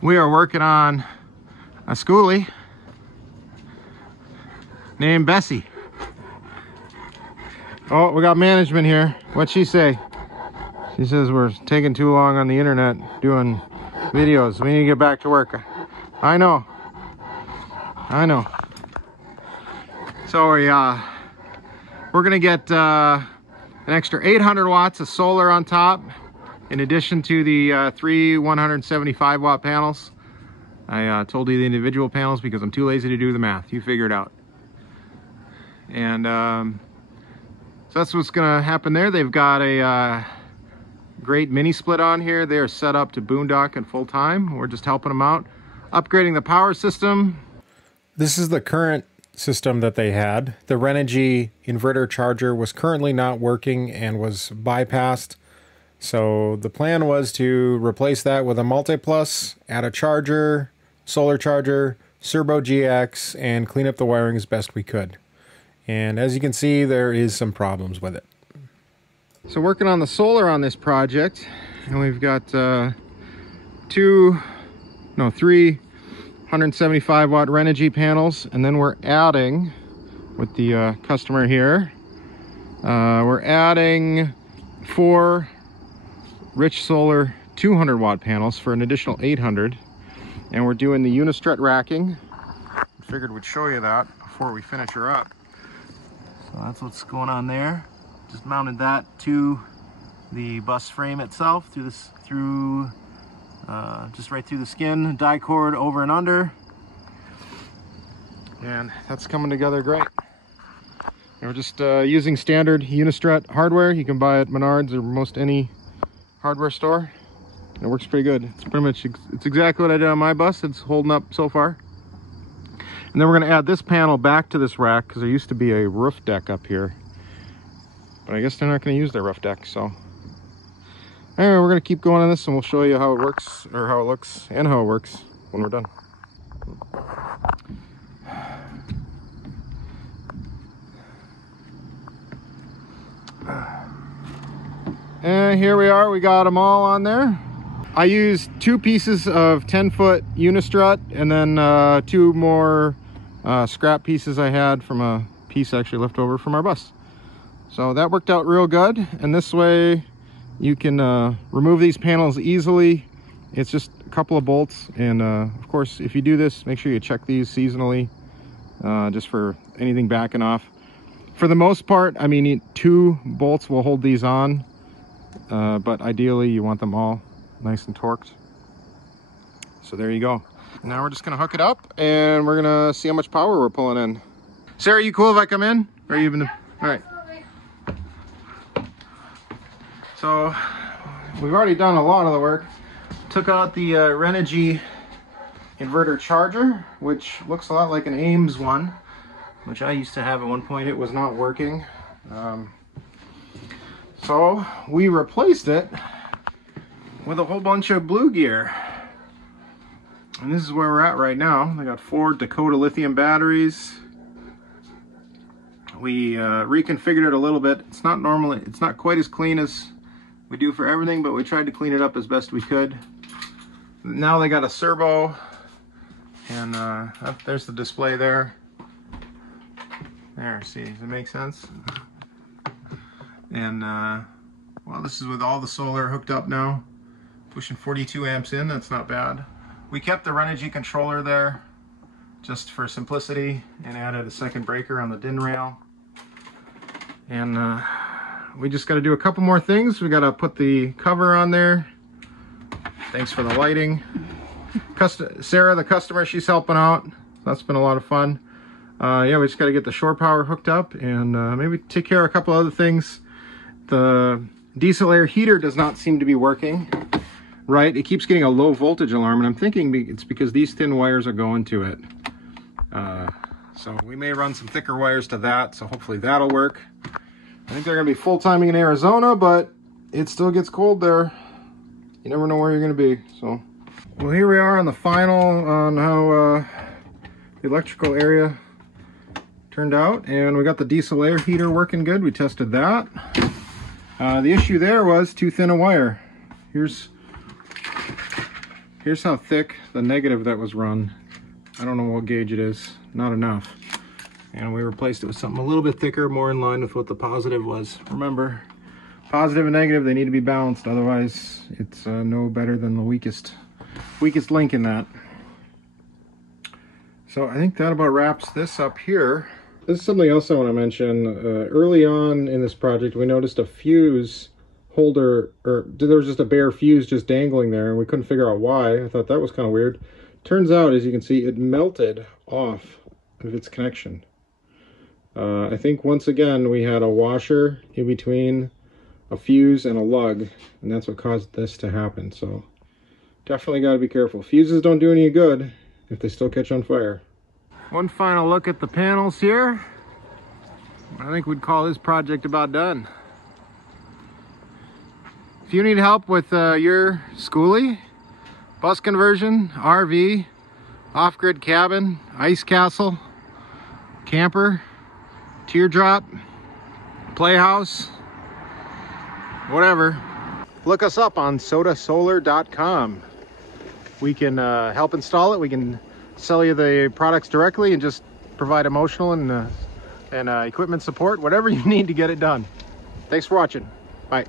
We are working on a Skoolie named Bessy. Oh, we got management here. What'd she say? She says we're taking too long on the internet doing videos. We need to get back to work. I know. So we're gonna get an extra 800 watts of solar on top, in addition to the 3 175 watt panels. I told you the individual panels because I'm too lazy to do the math. You figure it out. And so that's what's gonna happen there. They've got a great mini split on here. They are set up to boondock and full time. We're just helping them out, upgrading the power system. This is the current system that they had. The Renogy inverter charger was currently not working and was bypassed. So the plan was to replace that with a multi-plus, add a charger, solar charger, Serbo GX, and clean up the wiring as best we could. And as you can see, there is some problems with it. So working on the solar on this project, and we've got 3 175 watt Renogy panels, and then we're adding, with the customer here, we're adding 4 Rich Solar 200 watt panels for an additional 800, and we're doing the unistrut racking. Figured we'd show you that before we finish her up. So that's what's going on there. Just mounted that to the bus frame itself, just right through the skin, die cord over and under, and that's coming together great. And we're just using standard unistrut hardware you can buy at Menards or most any hardware store. It works pretty good. It's pretty much, it's exactly what I did on my bus. It's holding up so far. And then we're going to add this panel back to this rack because there used to be a roof deck up here, but I guess they're not going to use their roof deck. So anyway, we're going to keep going on this, and we'll show you how it works, or how it looks and how it works when we're done. And here we are, we got them all on there. I used 2 pieces of 10-foot unistrut, and then 2 more scrap pieces I had from a piece actually left over from our bus. So that worked out real good, and this way you can remove these panels easily. It's just a couple of bolts, and of course, if you do this, make sure you check these seasonally, just for anything backing off. For the most part, I mean, 2 bolts will hold these on, but ideally you want them all nice and torqued. So there you go. Now we're just gonna hook it up, and we're gonna see how much power we're pulling in. Sarah, you cool if I come in? Or are you even? All right. So we've already done a lot of the work. Took out the Renogy inverter charger, which looks a lot like an Ames one, which I used to have at one point. It was not working. So we replaced it with a whole bunch of blue gear. And this is where we're at right now. I got 4 Dakota lithium batteries. We reconfigured it a little bit. It's not quite as clean as we do for everything, but we tried to clean it up as best we could. Now they got a servo, and there's the display there. There, see, does it make sense? And well, this is with all the solar hooked up now. Pushing 42 amps in, that's not bad. We kept the Renogy controller there just for simplicity, and added a second breaker on the DIN rail. And we just got to do a couple more things. We got to put the cover on there. Thanks for the lighting. Sarah, the customer, she's helping out. That's been a lot of fun. Yeah, we just got to get the shore power hooked up, and maybe take care of a couple other things. The diesel air heater does not seem to be working right. It keeps getting a low voltage alarm, and I'm thinking it's because these thin wires are going to it. So we may run some thicker wires to that, so hopefully that'll work. I think they're going to be full timing in Arizona, but it still gets cold there. You never know where you're going to be. So, well, here we are on the final on how the electrical area turned out, and we got the diesel air heater working good. We tested that. The issue there was too thin a wire. Here's here's how thick the negative that was run. I don't know what gauge it is, not enough. And we replaced it with something a little bit thicker, more in line with what the positive was. Remember, positive and negative, they need to be balanced, otherwise it's no better than the weakest link in that. So I think that about wraps this up here. This is something else I want to mention. Early on in this project, we noticed a fuse holder, or there was just a bare fuse just dangling there, and we couldn't figure out why. I thought that was kind of weird. Turns out, as you can see, it melted off of its connection. I think once again we had a washer in between a fuse and a lug, and that's what caused this to happen. So definitely got to be careful. Fuses don't do any good if they still catch on fire. One final look at the panels here. I think we'd call this project about done. If you need help with your Skoolie, bus conversion, RV, off-grid cabin, ice castle, camper, teardrop, playhouse, whatever, look us up on sodasolar.com. We can help install it. We can sell you the products directly and just provide emotional and equipment support, whatever you need to get it done. Thanks for watching. Bye.